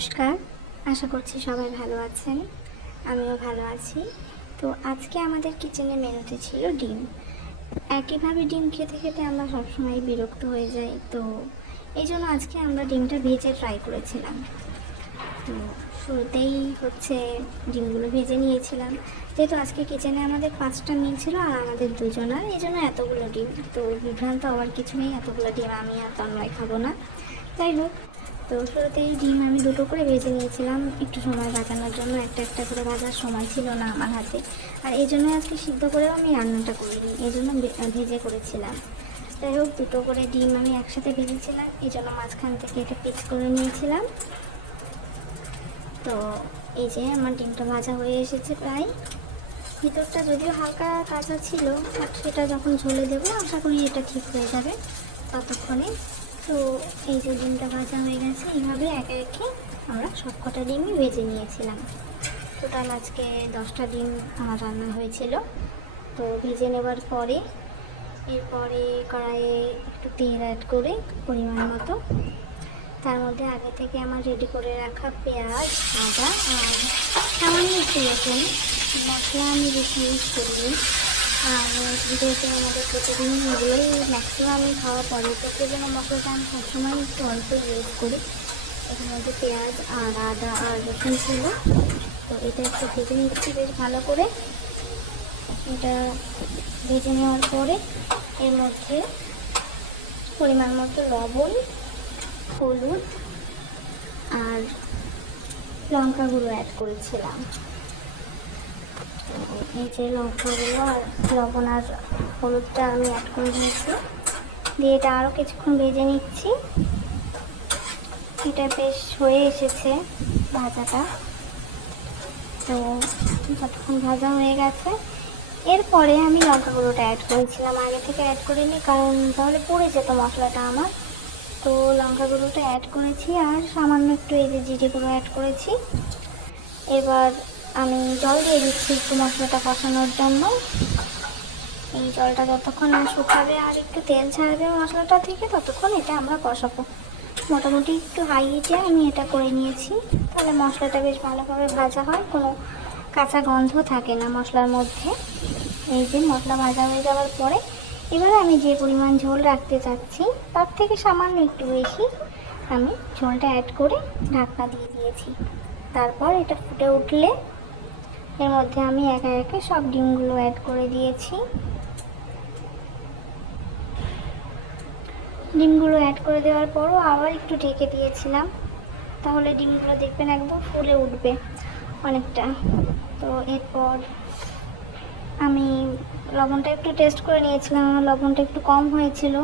নমস্কার, আশা করছি সবাই ভালো আছেন। আমিও ভালো আছি। তো আজকে আমাদের কিচেনে মেনুতে ছিল ডিম। একইভাবে ডিম খেতে খেতে আমরা সবসময় বিরক্ত হয়ে যাই, তো এই জন্য আজকে আমরা ডিমটা ভেজে ট্রাই করেছিলাম। তো শুরুতেই ডিমগুলো ভেজে নিয়েছিলাম। যেহেতু আজকে কিচেনে আমাদের 5টা মিল ছিল আর আমাদের দুজনার, এই জন্য এতগুলো ডিম। তো বিভ্রান্ত হওয়ার কিছু নেই, এতগুলো ডিম আমি আর তন্ময় খাবো না। যাই হোক, তো শুরুতেই ডিম আমি 2টো করে ভেজে নিয়েছিলাম একটু সময় বাঁচানোর জন্য। একটা একটা করে ভাজার সময় ছিল না আমার হাতে, আর এই জন্য আজকে সিদ্ধ করেও আমি রান্নাটা করিনি, এই জন্য ভেজে করেছিলাম। যাই হোক, 2টো করে ডিম আমি একসাথে ভেজেছিলাম, এই জন্য মাঝখান থেকে এটা পিস করে নিয়েছিলাম। তো এই যে আমার ডিমটা ভাজা হয়ে এসেছে প্রায়। ভিতরটা যদিও হালকা কাঁচা ছিল, বাট সেটা যখন ঝোলে দেবো আশা করি এটা ঠিক হয়ে যাবে ততক্ষণে। তো এই যে ডিমটা ভাজা হয়ে গেছে, এইভাবে একে একে আমরা সবকটা ডিমই ভেজে নিয়েছিলাম। টোটাল আজকে 10টা ডিম আমার রান্না হয়েছিল। তো ভেজে নেবার পরে এরপরে কড়াইয়ে একটু তেল অ্যাড করে পরিমাণ মতো, তার মধ্যে আগে থেকে আমার রেডি করে রাখা পেঁয়াজ, আদা আর সামান্য একটু রসুন, মশলা আমি বেশি ইউজ করিনি। আর যেহেতু আমাদের প্রতিদিন এগুলোই ম্যাক্সিমাম খাওয়া পড়ে, তো সেই জন্য মশলাটা আমি সবসময় একটু অল্প ইউজ করি। এর মধ্যে পেঁয়াজ আর আদা আর রসুন ছিল। তো এটা একটু ভেজে নিচ্ছি বেশ ভালো করে। এটা ভেজে নেওয়ার পরে এর মধ্যে পরিমাণ মতো লবণ, হলুদ আর লঙ্কা গুঁড়ো অ্যাড করেছিলাম। এই যে লঙ্কা গুঁড়ো আর লবণ আর হলুদটা আমি অ্যাড করে দিয়েছি, দিয়ে এটা আরও কিছুক্ষণ ভেজে নিচ্ছি। এটা বেশ হয়ে এসেছে ভাজাটা। তো যতক্ষণ ভাজা হয়ে গেছে, এরপরে আমি লঙ্কা গুঁড়োটা অ্যাড করেছিলাম, আগে থেকে অ্যাড করিনি কারণ তাহলে পুড়ে যেত মশলাটা আমার। তো লঙ্কা গুঁড়োটা অ্যাড করেছি আর সামান্য একটু এই যে জিরে গুঁড়ো অ্যাড করেছি। এবার আমি জল দিয়ে দিচ্ছি একটু মশলাটা কষানোর জন্য। এই জলটা যতক্ষণ না শুকাবে আর একটু তেল ছাড়বে মশলাটা থেকে, ততক্ষণ এটা আমরা কষাবো। মোটামুটি একটু হাই হিটে আমি এটা করে নিয়েছি, তাহলে মশলাটা বেশ ভালোভাবে ভাজা হয়, কোনো কাঁচা গন্ধ থাকে না মশলার মধ্যে। এই যে মশলা ভাজা হয়ে যাওয়ার পরে এবারে আমি যে পরিমাণ ঝোল রাখতে চাচ্ছি তার থেকে সামান্য একটু বেশি আমি ঝোলটা অ্যাড করে ঢাকনা দিয়ে দিয়েছি। তারপর এটা ফুটে উঠলে এর মধ্যে আমি একে একে সব ডিমগুলো অ্যাড করে দিয়েছি। ডিমগুলো অ্যাড করে দেওয়ার পরও আবার একটু ঢেকে দিয়েছিলাম, তাহলে ডিমগুলো দেখবেন একদম ফুলে উঠবে অনেকটা। তো এরপর আমি লবণটা একটু টেস্ট করে নিয়েছিলাম, আমার লবণটা একটু কম হয়েছিল।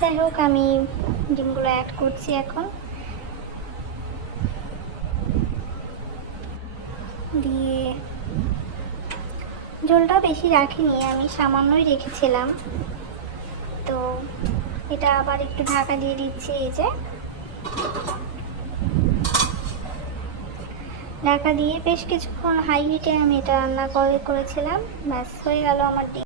যাই হোক, আমি ডিমগুলো অ্যাড করছি এখন, দিয়ে ঝোলটা বেশি রাখিনি, আমি সামান্যই রেখেছিলাম। তো এটা আবার একটু ঢাকা দিয়ে দিচ্ছি। এই যে ঢাকা দিয়ে বেশ কিছুক্ষণ হাই হিটে আমি এটা রান্না করেছিলাম। ব্যাস হয়ে গেল আমার ডিম।